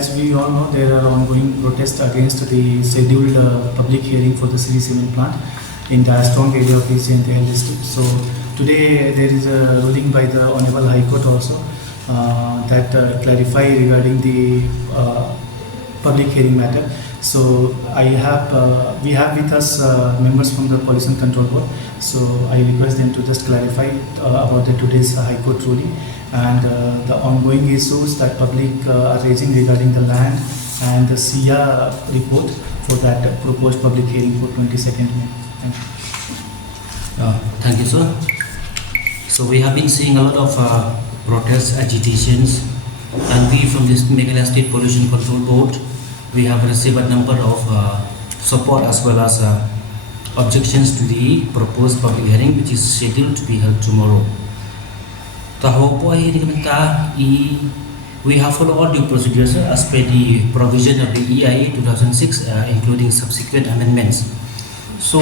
as we all know, there are ongoing protests against the scheduled public hearing for the Sri Cement plant in the Astron area of East Jayantihal district. So today there is a ruling by the Honorable High Court also that clarify regarding the public hearing matter. So we have with us members from the Pollution Control Board. So I request them to just clarify about today's High Court ruling and the ongoing issues that public are raising regarding the land and the SIA report for that proposed public hearing for 22nd May. Thank you. Thank you, sir. So we have been seeing a lot of protests, agitations, and we from this Meghalaya State Pollution Control Board, we have received a number of support as well as objections to the proposed public hearing, which is scheduled to be held tomorrow. We have followed all due procedures as per the provision of the EIA 2006, including subsequent amendments. So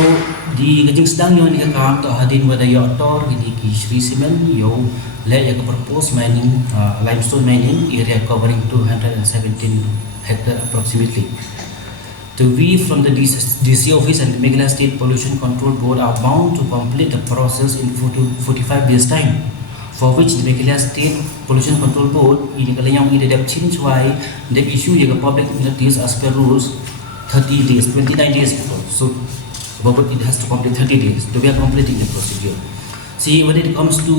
di gajing sedang yon ni kam to hadin wada yo tor gini ki Sri Cement yo le ya propose mining limestone mining area covering 217 hectares approximately. So we from the DC office and the Meghalaya State Pollution Control Board are bound to complete the process in 45 days time, for which the Meghalaya State Pollution Control Board ini kalau yang ini ada change why they issue the public notice as per rules 30 days, 29 days before. So but it has to complete 30 days. So we are completing the procedure. See, when it comes to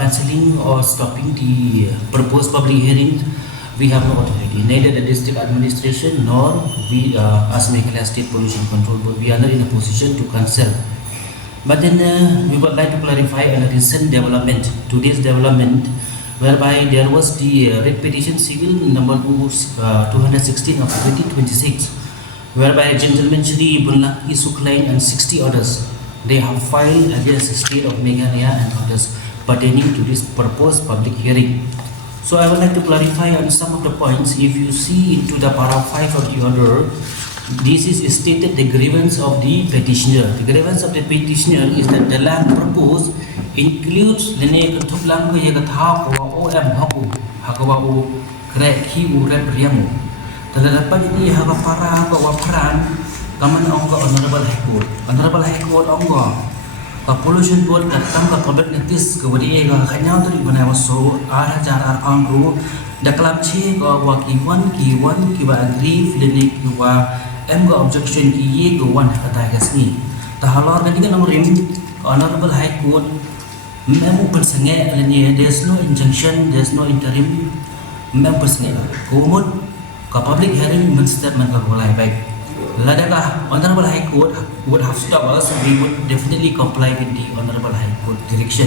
cancelling or stopping the proposed public hearing, we have no authority. Neither the district administration nor we as Meghalaya State Pollution Control Board, we are not in a position to cancel. But then we would like to clarify a recent development, today's development, whereby there was the writ petition civil number 216 of 2026, whereby gentleman Shri Bunlaki Suklain and 60 others, they have filed against the state of Meghalaya and others pertaining to this proposed public hearing. So I would like to clarify on some of the points. If you see into the para 5 of the order, this is stated the grievance of the petitioner. The grievance of the petitioner is that the land proposed includes the name of Tuplango Yagatha or OM Haku, Hakawau, Kreki Urapriamu. Terdapat ini harga para peran kaman angka Honorable High Court. Honorable High Court angka Pollution Board datang ke public notice ke wadi ke kanya tu di mana masuk arah cara angru daklam che ke wakiwan kiwa agree deni kiwa ga objection ki ye ke wan kata kasni tahalor gani kan nomor Honorable High Court memu persenge alanya there's no injunction, there's no interim, memu persenge kumud ke public hearing statement ke mulai baik. Ladakah Honorable High Court would have stopped us, we would definitely comply with the Honorable High Court direction.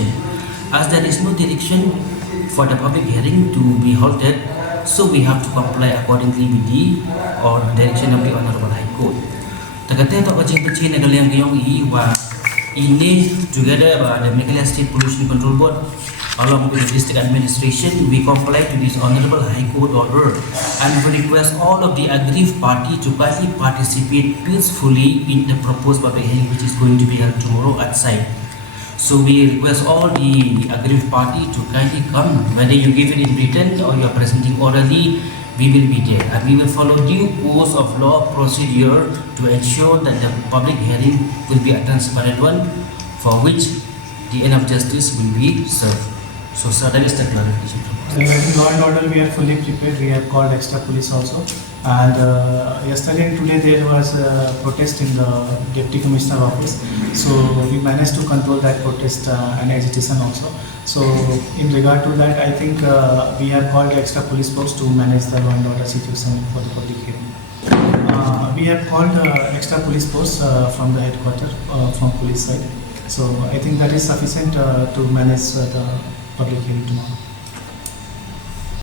As there is no direction for the public hearing to be halted, so we have to comply accordingly with the direction of the Honorable High Court. Takatnya tak kecil-kecil negara yang wa ini together the Meghalaya State Pollution Control Board along with the district administration, we comply to this Honorable High Court order and we request all of the aggrieved party to kindly participate peacefully in the proposed public hearing which is going to be held tomorrow at site. So we request all the aggrieved party to kindly come, whether you give it in written or you are presenting orally, we will be there and we will follow due course of law procedure to ensure that the public hearing will be a transparent one for which the end of justice will be served. So sir, that is the clarification. In law and order, we are fully prepared. We have called extra police also. And yesterday and today there was a protest in the Deputy Commissioner office. So we managed to control that protest and agitation also. So in regard to that, I think we have called extra police force to manage the law and order situation for the public hearing. We have called extra police force from the headquarters from police side. So I think that is sufficient to manage the public hearing tomorrow.